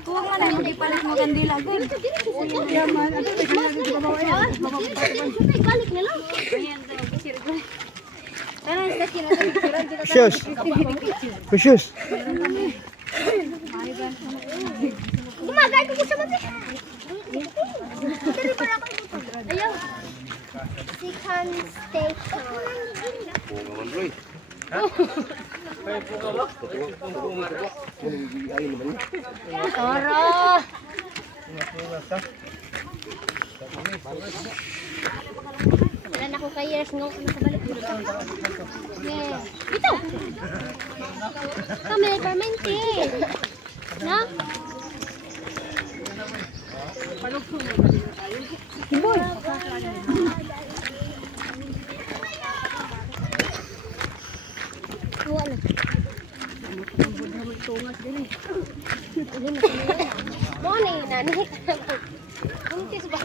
Kuha nga lang yung ipalit mo kandila. Balik na lang. Precious. Precious. Gumagay ko sa mga. Ayaw. Second station. Tara. Wala na ko kay years no nakabalik dito. Ito. Kami permanente. Na? Boy. Wala. Tungas din eh. Mo na yun, nani. Buntis ba?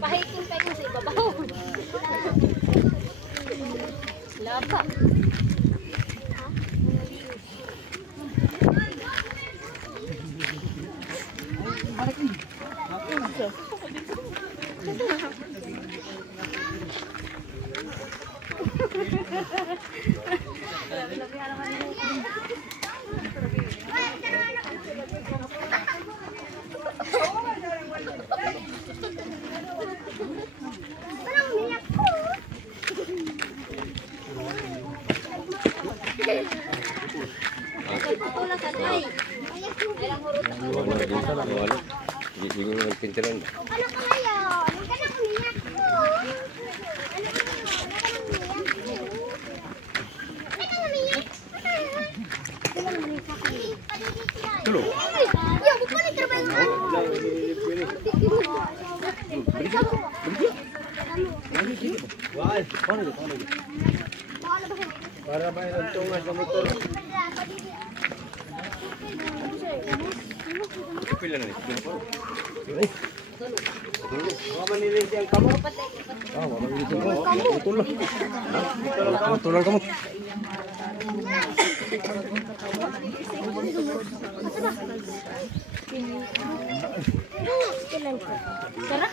Pahiking tayo sa ibabaw. Laba. Para may tungas sa motor. Pila na ito. Wala nilin siyang kamo. Wala nilin siyang kamo. Tulong kamu. Tara.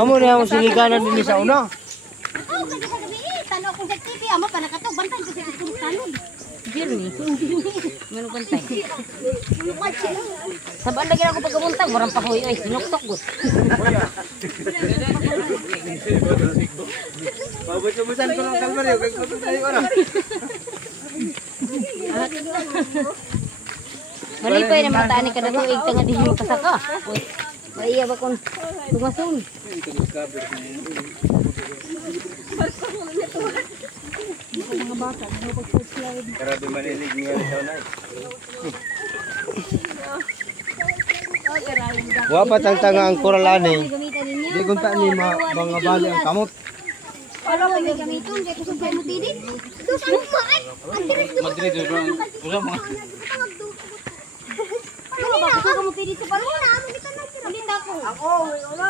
Amo na ako silikanan din sa una. Oo, kasi tanaw ko sa TV, ama pa nakataw, bantay ko sa kanon. Birni. Manong bantay. Sabaan lagi ako pagkamuntag, marang pahoy ay sinuktok gud. Pabot-busan ko ng kalbaryo, kay photo tayo ana. Malipay na matani kada tuig tanga di mo kasaka. Maiya ba kon tumason? Mga bata, ano pag-slide? Grabe manilig niya sa unay. Wa pa tanga ang koralani. Di kunta ni mga bali ang kamot. Wala mo may gamiton kay kusog mo tidit. Dos mo man. Madrid wala mga. Ano ba kusog mo tidit sa balon? Ano kita na? Malinda ko. Ako, wala.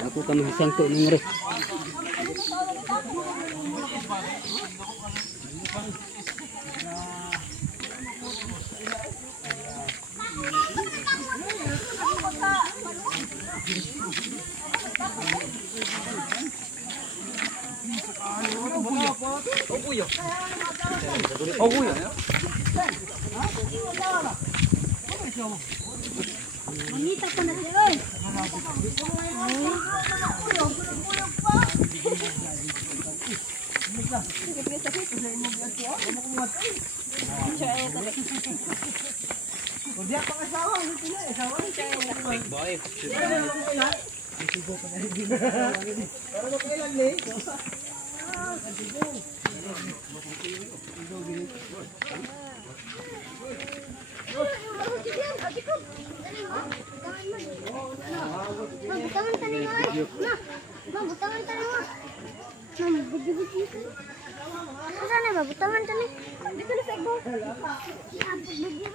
Ako kami isang to ng res. Mangita ko na siya, oy. Butangan tani mo. Ma, butangan tani mo. Ma, bigi-bigi ka. Asa na ba? Butangan tani. Dito na sa iko. Bigi-bigi.